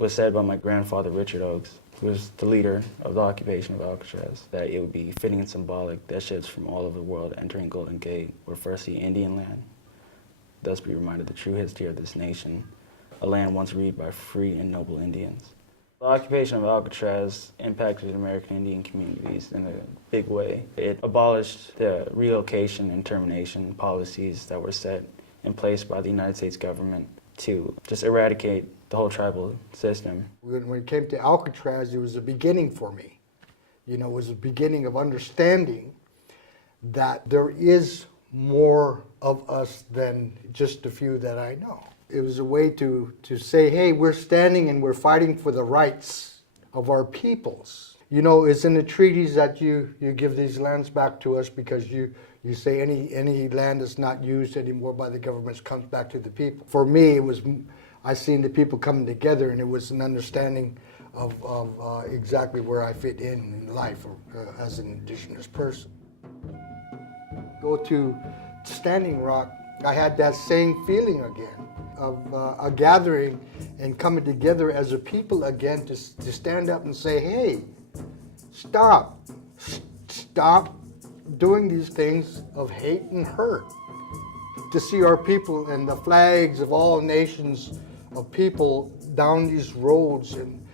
It was said by my grandfather, Richard Oakes, who was the leader of the occupation of Alcatraz, that it would be fitting and symbolic that ships from all over the world entering Golden Gate would first see Indian land, thus be reminded of the true history of this nation, a land once ruled by free and noble Indians. The occupation of Alcatraz impacted American Indian communities in a big way. It abolished the relocation and termination policies that were set in place by the United States government to just eradicate the whole tribal system. When it came to Alcatraz, it was a beginning for me. You know, it was a beginning of understanding that there is more of us than just a few that I know. It was a way to say, hey, we're standing and we're fighting for the rights of our peoples. You know, it's in the treaties that you give these lands back to us because you say any land that's not used anymore by the governments comes back to the people. For me, it was, I seen the people coming together, and it was an understanding of exactly where I fit in life as an Indigenous person. Go to Standing Rock, I had that same feeling again of a gathering and coming together as a people again to stand up and say, hey, stop doing these things of hate and hurt. To see our people and the flags of all nations of people down these roads and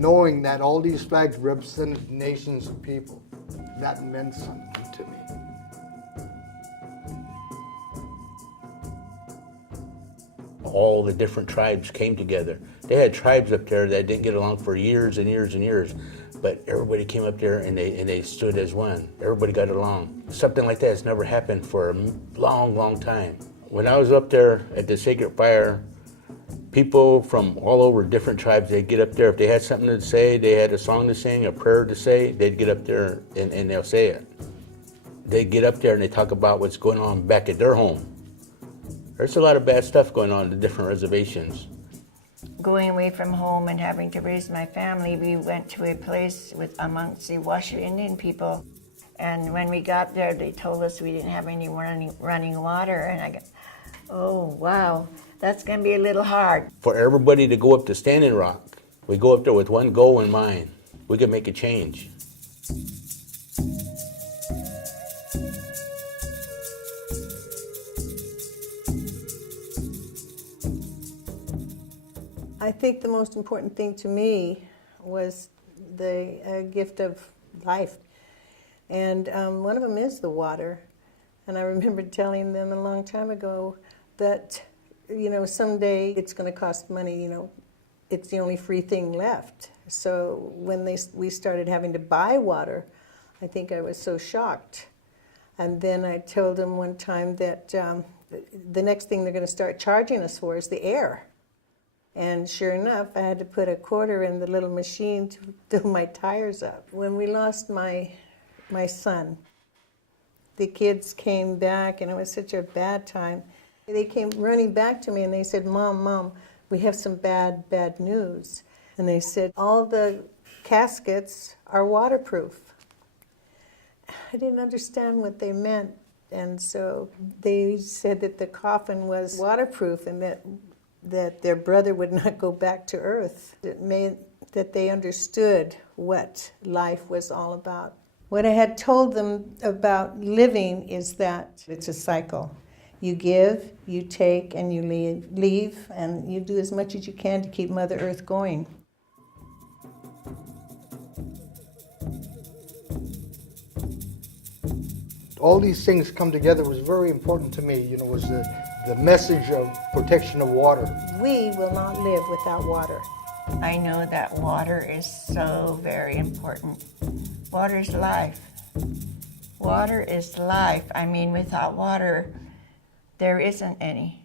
knowing that all these flags represented nations of people, that meant something to me. All the different tribes came together. They had tribes up there that didn't get along for years and years and years, but everybody came up there and they stood as one. Everybody got along. Something like that has never happened for a long, long time. When I was up there at the Sacred Fire, people from all over different tribes, they'd get up there. If they had something to say, they had a song to sing, a prayer to say, they'd get up there and they'll say it. They'd get up there and they talk about what's going on back at their home. There's a lot of bad stuff going on in the different reservations. Going away from home and having to raise my family, we went to a place amongst the Washoe Indian people. And when we got there, they told us we didn't have any running water. And I go, oh, wow, that's going to be a little hard. For everybody to go up to Standing Rock, we go up there with one goal in mind. We can make a change. I think the most important thing to me was the gift of life. And one of them is the water. And I remember telling them a long time ago that, you know, someday it's going to cost money, you know, it's the only free thing left. So when we started having to buy water, I think I was so shocked. And then I told them one time that the next thing they're going to start charging us for is the air. And sure enough, I had to put a quarter in the little machine to fill my tires up. When we lost my son, the kids came back, and it was such a bad time. They came running back to me, and they said, Mom, we have some bad news. And they said, all the caskets are waterproof. I didn't understand what they meant, and so they said that the coffin was waterproof and that their brother would not go back to Earth. It meant that they understood what life was all about. What I had told them about living is that it's a cycle. You give, you take, and you leave, and you do as much as you can to keep Mother Earth going. All these things come together was very important to me, you know, was the message of protection of water. We will not live without water. I know that water is so very important. Water is life. Water is life. I mean, without water, there isn't any.